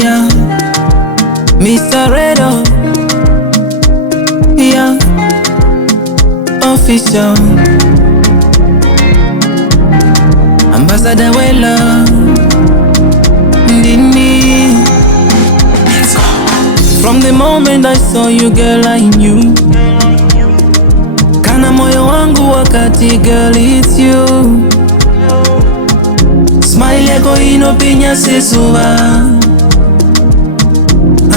yeah. Mr. Redo, yeah. Official Ambassador Wella Nini. From the moment I saw you, girl, I knew. Kana moyo wangu wakati, girl, it's you. Smile yako inopinya sesuwa,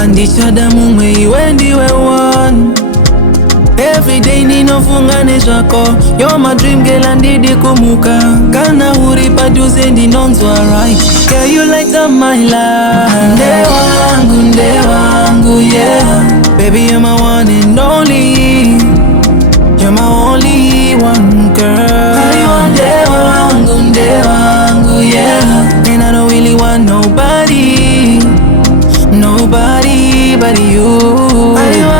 andisha damu mwe ndiwe one. Every day ninofungane zwako, you're my dream girl andidi kumuka. Kana huripa duze ndinonzwa right, girl you light up my life. Ndewangu, Ndewangu, yeah. Baby you're my one and only, you're my only one girl. Ndewangu, Ndewangu, yeah. And I don't really want nobody, nobody but you.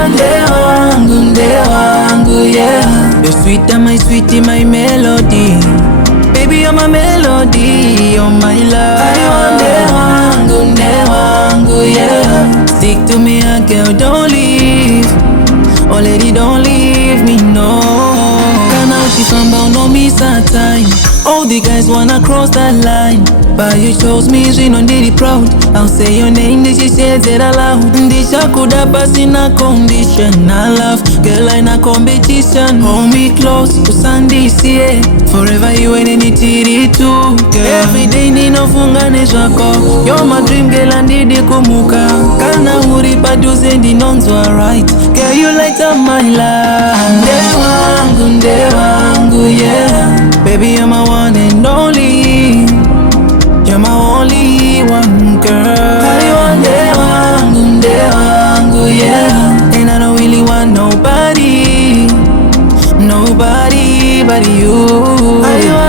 Ndewangu, Ndewangu, yeah. You're sweeter, my sweetie, my melody. Baby, you're my melody, you're my love. Ndewangu, Ndewangu, yeah. Stick to me, girl, don't leave. Oh, lady, don't leave me, no. Kana ukifamba unomiss a time. All the guys wanna cross that line, but you chose me, Jino ndidi proud. I'll say your name, did you say it aloud? Ndisha kuda basi na condition. I love, girl, I na competition. Hold me close, usandisi, yeah. Forever you ain't any too, girl. Every day ninofungane zwako, you're my dream girl andidi kumuka. Kana huripa duze ndinonzwa right, girl you light up my life. Ndewangu, Ndewangu, yeah. Baby you're my one and only, you're my only one girl. Ndewangu, Ndewangu, yeah. And I don't really want nobody, nobody but you.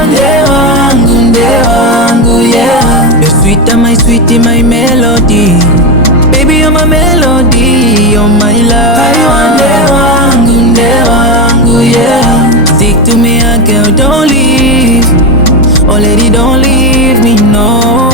Ndewangu, Ndewangu, yeah. You're sweeter, my sweetie, my melody. Baby you're my melody, you're my love. Ndewangu, Ndewangu, yeah. Stick to me, girl, don't leave. Oh lady, don't leave me, no.